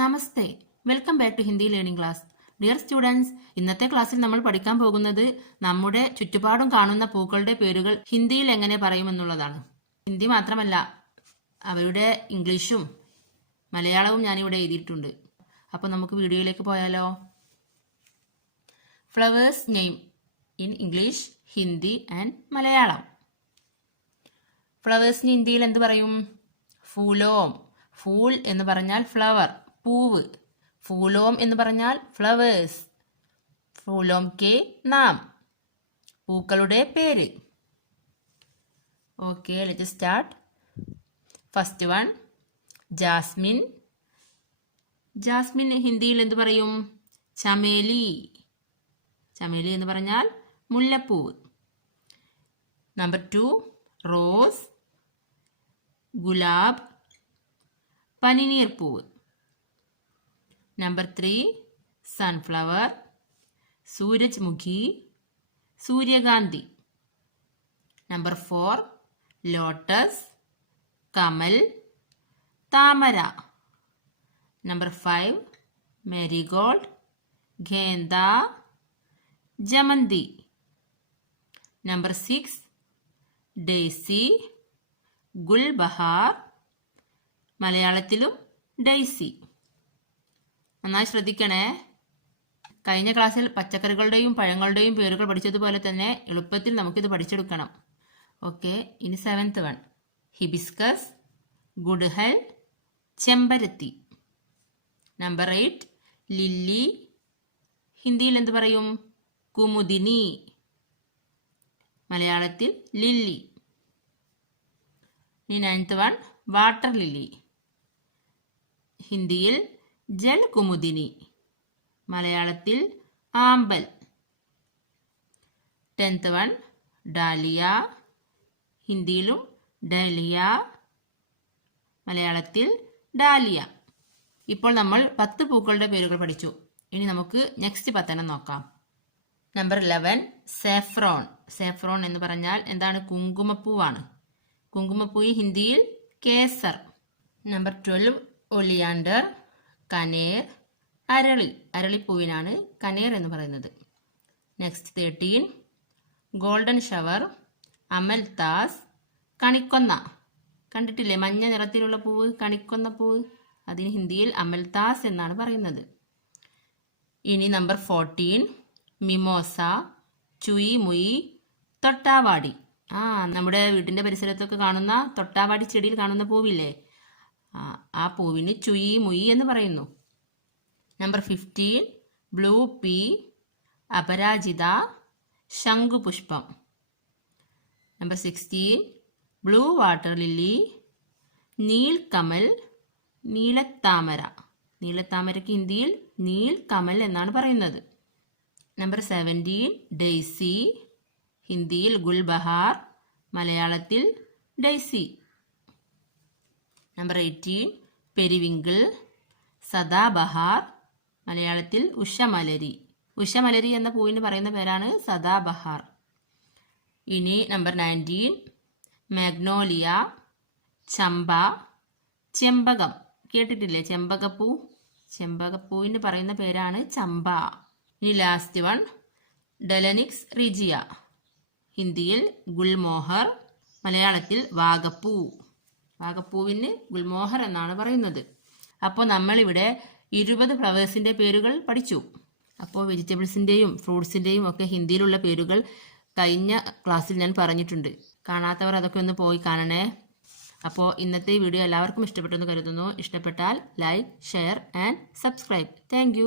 Namaste. Welcome back to Hindi learning class. Dear students ഇന്നത്തെ ക്ലാസ്സിൽ നമ്മൾ പഠിക്കാൻ പോകുന്നത് നമ്മുടെ ചുറ്റുപാടും കാണുന്ന പൂക്കളുടെ പേരുകൾ ഹിന്ദിയിൽ എങ്ങനെ പറയുമെന്നുള്ളതാണ് ഹിന്ദി മാത്രമല്ല അവരുടെ ഇംഗ്ലീഷും മലയാളവും ഞാനിവിടെ എഴുതിയിട്ടുണ്ട്. അപ്പോൾ നമുക്ക് വീഡിയോയിലേക്ക് പോയാലോ? Flowers name in English Hindi and Malayalam. ഫ്ലവേഴ്സിന് ഹിന്ദിയിൽ എന്ത് പറയും? ഫൂലോം. ഫൂൾ എന്ന് പറഞ്ഞാൽ ഫ്ലവർ. പൂവ്. ഫൂലോം എന്ന് പറഞ്ഞാൽ ഫ്ലവേഴ്സ് ഫൂലോം കെ നാം. പൂക്കളുടെ പേര്. Okay let start first one jasmine jasmine ഹിന്ദിയിൽ എന്ത് പറയും? ചമേലി. ചമേലി എന്ന് പറഞ്ഞാൽ മുല്ലപ്പൂവ്. നമ്പർ ടു റോസ് ഗുലാബ്. പനിനീർ പൂവ് നമ്പർ ത്രീ സൺഫ്ലവർ സൂരജ്മുഖി സൂര്യകാന്തി നമ്പർ ഫോർ ലോട്ടസ് കമൽ താമര നമ്പർ ഫൈവ് മേരിഗോൾഡ് ഖേന്ദ ജമന്തി നമ്പർ സിക്സ് ഡെയ്സി ഗുൽബഹാർ മലയാളത്തിലും ഡെയ്സി നന്നായി ശ്രദ്ധിക്കണേ. കഴിഞ്ഞ ക്ലാസ്സിൽ പച്ചക്കറികളുടെയും പഴങ്ങളുടെയും പേരുകൾ പഠിച്ചതുപോലെ തന്നെ എളുപ്പത്തിൽ നമുക്കിത് പഠിച്ചെടുക്കണം. ഓക്കെ ഇനി സെവൻത്ത് വൺ ഹിബിസ്കസ് ഗുഡ്ഹൽ ചെമ്പരത്തി. Number eight lily. ഹിന്ദിയിൽ എന്ത് പറയും? കുമുദിനി. മലയാളത്തിൽ ലില്ലി. ഇനി നയൻത്ത് വൺ വാട്ടർ ലില്ലി ഹിന്ദിയിൽ ജൽ കുമുദിനി മലയാളത്തിൽ ആമ്പൽ. Tenth one dahlia. ഹിന്ദിയിലും ഡലിയ. മലയാളത്തിൽ ഡാലിയ. ഇപ്പോൾ നമ്മൾ പത്ത് പൂക്കളുടെ പേരുകൾ പഠിച്ചു. ഇനി നമുക്ക് നെക്സ്റ്റ് പത്തെണ്ണം നോക്കാം. നമ്പർ ഇലവൻ സെഫ്രോൺ സെഫ്രോൺ എന്ന് പറഞ്ഞാൽ എന്താണ്? കുങ്കുമപ്പൂവാണ്. കുങ്കുമപ്പൂ ഹിന്ദിയിൽ കേസർ. നമ്പർ ട്വൽവ് ഒലിയാണ്ടർ കനേർ അരളി അരളിപ്പൂവിനാണ് കനേർ എന്ന് പറയുന്നത്. നെക്സ്റ്റ് തേർട്ടീൻ ഗോൾഡൻ ഷവർ അമൽതാസ് കണിക്കൊന്ന. കണ്ടിട്ടില്ലേ? മഞ്ഞ നിറത്തിലുള്ള പൂവ് കണിക്കൊന്ന പൂവ്. അതിന് ഹിന്ദിയിൽ അമൽതാസ് എന്നാണ് പറയുന്നത്. ഇനി നമ്പർ ഫോർട്ടീൻ മിമോസ ചുയി മുയി തൊട്ടാവാടി. ആ നമ്മുടെ വീടിന്റെ പരിസരത്തൊക്കെ കാണുന്ന തൊട്ടാവാടി ചെടിയിൽ കാണുന്ന പൂവില്ലേ? ആ, പൂവിന് ചുയി മുയി എന്ന് പറയുന്നു. നമ്പർ ഫിഫ്റ്റീൻ ബ്ലൂ പി അപരാജിത ശംഖുപുഷ്പം number sixteen blue water lily Neil കമൽ നീലത്താമര. നീലത്താമരയ്ക്ക് ഹിന്ദിയിൽ നീൽ കമൽ എന്നാണ് പറയുന്നത്. നമ്പർ സെവന്റീൻ ഡെയ്സി ഹിന്ദിയിൽ ഗുൽബഹാർ മലയാളത്തിൽ ഡെയ്സി. നമ്പർ എയ്റ്റീൻ പെരിവിങ്കിൾ സദാബഹാർ മലയാളത്തിൽ ഉഷമലരി. ഉഷമലരി എന്ന പൂവിന് പറയുന്ന പേരാണ് സദാബഹാർ. ഇനി നമ്പർ നയന്റീൻ മാഗ്നോലിയ ചമ്പ ചെമ്പകം. കേട്ടിട്ടില്ലേ? ചെമ്പകപ്പൂ? ചെമ്പകപ്പൂവിന് പറയുന്ന പേരാണ് ചമ്പ. ഇനി ലാസ്റ്റ് വൺ ഡെലനിക്സ് റിജിയ ഹിന്ദിയിൽ ഗുൽമോഹർ മലയാളത്തിൽ വാഗപ്പൂ. വാഗപ്പൂവിന് ഗുൽമോഹർ എന്നാണ് പറയുന്നത്. അപ്പോൾ നമ്മളിവിടെ ഇരുപത് ഫ്ലവേഴ്സിന്റെ പേരുകൾ പഠിച്ചു. അപ്പോൾ വെജിറ്റബിൾസിന്റെയും ഫ്രൂട്ട്സിന്റെയും ഒക്കെ ഹിന്ദിയിലുള്ള പേരുകൾ കഴിഞ്ഞ ക്ലാസ്സിൽ ഞാൻ പറഞ്ഞിട്ടുണ്ട്. കാണാത്തവർ അതൊക്കെ ഒന്ന് പോയി കാണണേ. അപ്പോൾ ഇന്നത്തെ വീഡിയോ എല്ലാവർക്കും ഇഷ്ടപ്പെട്ടെന്ന് കരുതുന്നു. ഇഷ്ടപ്പെട്ടാൽ like share and subscribe. Thank